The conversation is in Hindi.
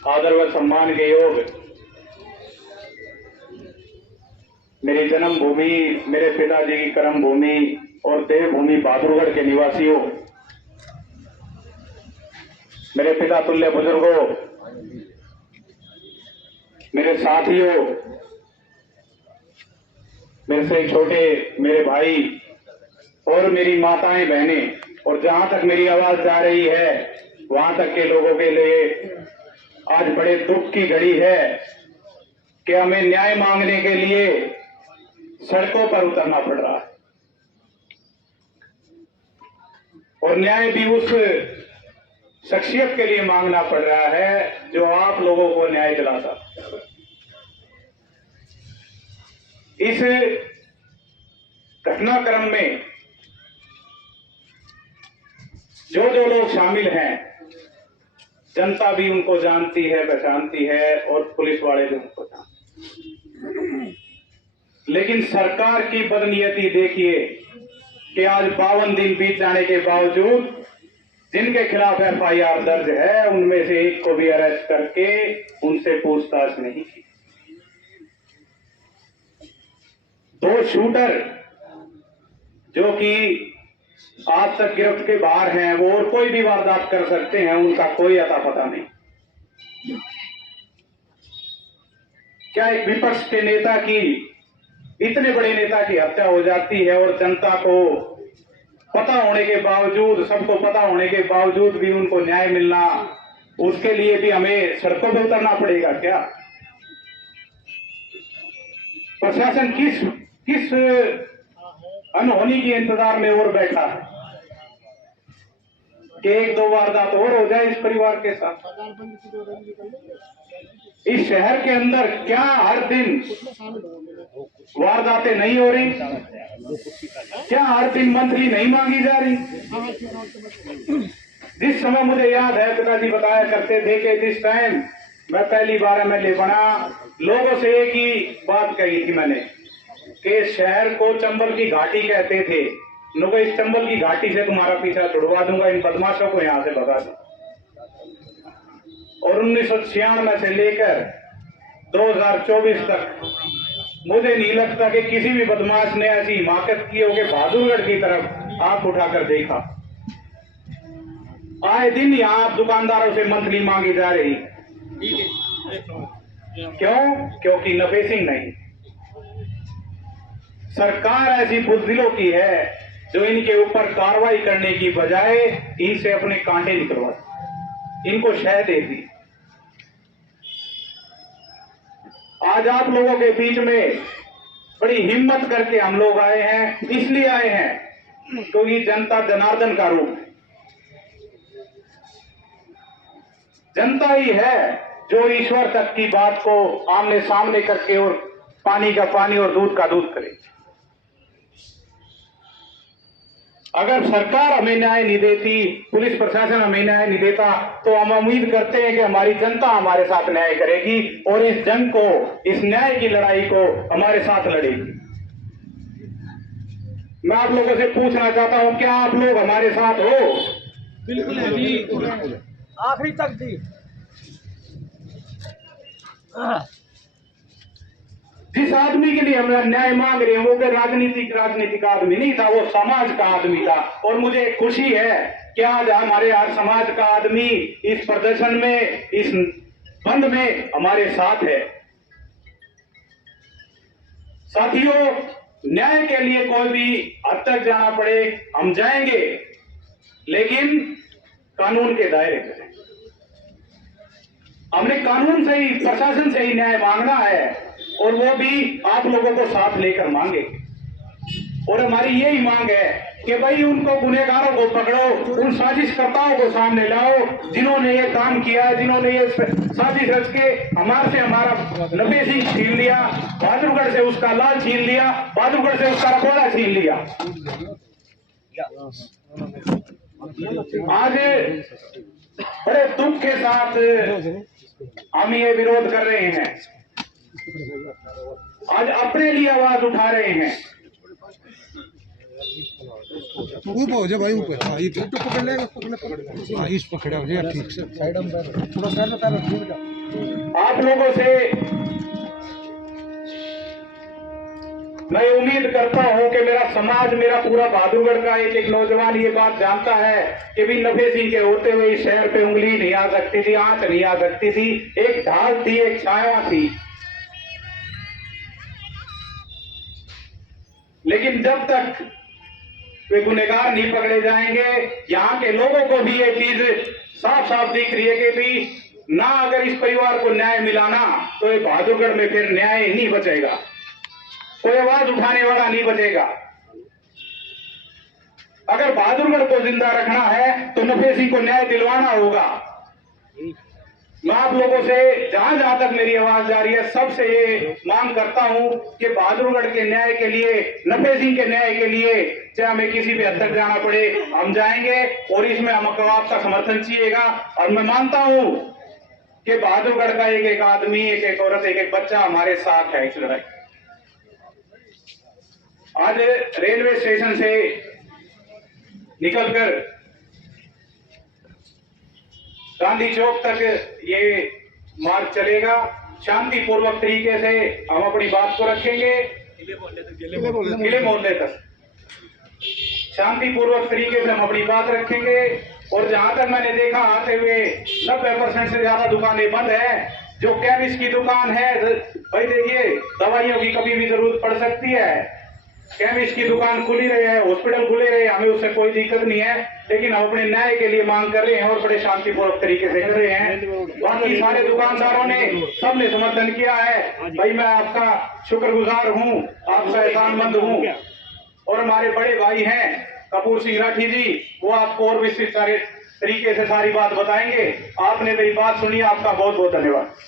आदर व सम्मान के योग मेरी जन्मभूमि, मेरे पिताजी की कर्म भूमि और देवभूमि बहादुरगढ़ के निवासियों, मेरे पिता तुल्य बुजुर्गों, मेरे साथियों, मेरे से छोटे मेरे भाई और मेरी माताएं बहनें, और जहां तक मेरी आवाज जा रही है वहां तक के लोगों के लिए आज बड़े दुख की घड़ी है कि हमें न्याय मांगने के लिए सड़कों पर उतरना पड़ रहा है, और न्याय भी उस शख्सियत के लिए मांगना पड़ रहा है जो आप लोगों को न्याय दिलाता। इस घटनाक्रम में जो जो लोग शामिल हैं, जनता भी उनको जानती है, पहचानती है, और पुलिस वाले भी उनको जानते हैं। लेकिन सरकार की बदनीयती देखिए कि आज 52 दिन बीत जाने के बावजूद जिनके खिलाफ एफआईआर दर्ज है उनमें से एक को भी अरेस्ट करके उनसे पूछताछ नहीं की। 2 शूटर जो कि आज तक गिरफ्त के बाहर हैं, वो और कोई भी वारदात कर सकते हैं, उनका कोई अता पता नहीं। क्या एक विपक्ष के नेता की, इतने बड़े नेता की हत्या हो जाती है और जनता को पता होने के बावजूद, सबको पता होने के बावजूद भी उनको न्याय मिलना, उसके लिए भी हमें सड़कों पर उतरना पड़ेगा क्या? प्रशासन किस अनहोनी के इंतजार में और बैठा है कि 1-2 वारदात और हो जाए इस परिवार के साथ? इस शहर के अंदर क्या हर दिन वारदातें नहीं हो रही? क्या हर दिन मंथली नहीं मांगी जा रही? जिस समय मुझे याद है, पिताजी बताया करते थे कि जिस टाइम मैं पहली बार एमएलए बना, लोगों से एक ही बात कही थी मैंने कि शहर को चंबल की घाटी कहते थे, लोगों इस चंबल की घाटी से तुम्हारा पीछा छुड़वा दूंगा, इन बदमाशों को यहां से भगा दूं। और 1996 से लेकर 2024 तक मुझे नहीं लगता कि किसी भी बदमाश ने ऐसी हिमाकत की हो कि बहादुरगढ़ की तरफ आंख उठाकर देखा। आए दिन यहां दुकानदारों से मंथली मांगी जा रही। क्यों? क्योंकि नफेसिंग नहीं। सरकार ऐसी बुज़दिलों की है जो इनके ऊपर कार्रवाई करने की बजाय इनसे अपने कांटे निकलवाती, इनको शह देती। आज आप लोगों के बीच में बड़ी हिम्मत करके हम लोग आए हैं, इसलिए आए हैं क्योंकि जनता जनार्दन का रूप है। जनता ही है जो ईश्वर तक की बात को आमने सामने करके और पानी का पानी और दूध का दूध करे। अगर सरकार हमें न्याय नहीं देती, पुलिस प्रशासन हमें न्याय नहीं देता, तो हम उम्मीद करते हैं कि हमारी जनता हमारे साथ न्याय करेगी और इस जंग को, इस न्याय की लड़ाई को हमारे साथ लड़ेगी। मैं आप लोगों से पूछना चाहता हूं, क्या आप लोग हमारे साथ हो? बिल्कुल है जी, आखिरी तक थी। जिस आदमी के लिए हम न्याय मांग रहे हैं वो कोई राजनीतिक आदमी नहीं था, वो समाज का आदमी था। और मुझे खुशी है कि आज हमारे समाज का आदमी इस प्रदर्शन में, इस बंद में हमारे साथ है। साथियों, न्याय के लिए कोई भी हद तक जाना पड़े हम जाएंगे, लेकिन कानून के दायरे में। हमने कानून से ही, प्रशासन से ही न्याय मांगना है, और वो भी आप लोगों को साथ लेकर मांगे। और हमारी यही मांग है कि भाई उनको गुनहगारों को पकड़ो, उन साजिशकर्ताओं को सामने लाओ जिन्होंने ये काम किया, जिन्होंने ये साजिश रच के हमारे से हमारा नफेसी छीन लिया, बहादुरगढ़ से उसका लाल छीन लिया, बहादुरगढ़ से उसका रखवाड़ा छीन लिया। आज बड़े दुख के साथ हम ये विरोध कर रहे हैं, आज अपने लिए आवाज उठा रहे हैं। ऊपर हो जा भाई, ऊपर। हाँ, ये तो पकड़ लेगा, पकड़। हाँ, इस पकड़ा हो जाएगा ठीक से। साइड में थोड़ा साइड में पैर रखिए। आप लोगों से मैं उम्मीद करता हूं कि मेरा समाज, मेरा पूरा बहादुरगढ़ का एक एक नौजवान ये बात जानता है कि भी नफे सिंह के होते हुए इस शहर पे उंगली नहीं आ सकती थी, आंच नहीं आ सकती थी। एक ढाल थी, एक छाया थी। लेकिन जब तक वे गुनहगार नहीं पकड़े जाएंगे, यहाँ के लोगों को भी ये चीज साफ साफ दिख रही है कि भी ना अगर इस परिवार को न्याय मिलाना तो ये बहादुरगढ़ में फिर न्याय नहीं बचेगा, कोई आवाज उठाने वाला नहीं बचेगा। अगर बहादुरगढ़ को जिंदा रखना है तो नफे सिंह को न्याय दिलवाना होगा। मैं आप लोगों से जहां जहां तक मेरी आवाज जा रही है सबसे ये मांग करता हूं कि बहादुरगढ़ के न्याय के लिए, नफे सिंह के न्याय के लिए चाहे हमें किसी भी हद तक जाना पड़े हम जाएंगे, और इसमें हमको आपका समर्थन चाहिएगा। और मैं मानता हूं कि बहादुरगढ़ का एक एक आदमी, एक एक औरत, एक एक बच्चा हमारे साथ है इस लड़ाई। आज रेलवे स्टेशन से निकलकर गांधी चौक तक ये मार्ग चलेगा। शांतिपूर्वक तरीके से हम अपनी बात को रखेंगे, किले मोहल्ले तक शांतिपूर्वक तरीके से हम अपनी बात रखेंगे। और जहां तक मैंने देखा आते हुए 90% से ज्यादा दुकानें बंद है। जो केमिस्ट की दुकान है, भाई देखिए दवाइयों की कभी भी जरूरत पड़ सकती है, केमिस्ट की दुकान खुली रहे, हॉस्पिटल खुले रहे, हमें उससे कोई दिक्कत नहीं है। लेकिन हम अपने न्याय के लिए मांग कर रहे हैं और बड़े शांतिपूर्वक तरीके से कर रहे हैं। बाकी सारे दुकानदारों ने सबने समर्थन किया है। भाई मैं आपका शुक्रगुजार हूँ, आपका एहसानमंद हूँ। और हमारे बड़े भाई हैं कपूर सिंह राठी जी, वो आपको और विस्तृत सारे तरीके से सारी बात बताएंगे। आपने मेरी बात सुनी, आपका बहुत बहुत धन्यवाद।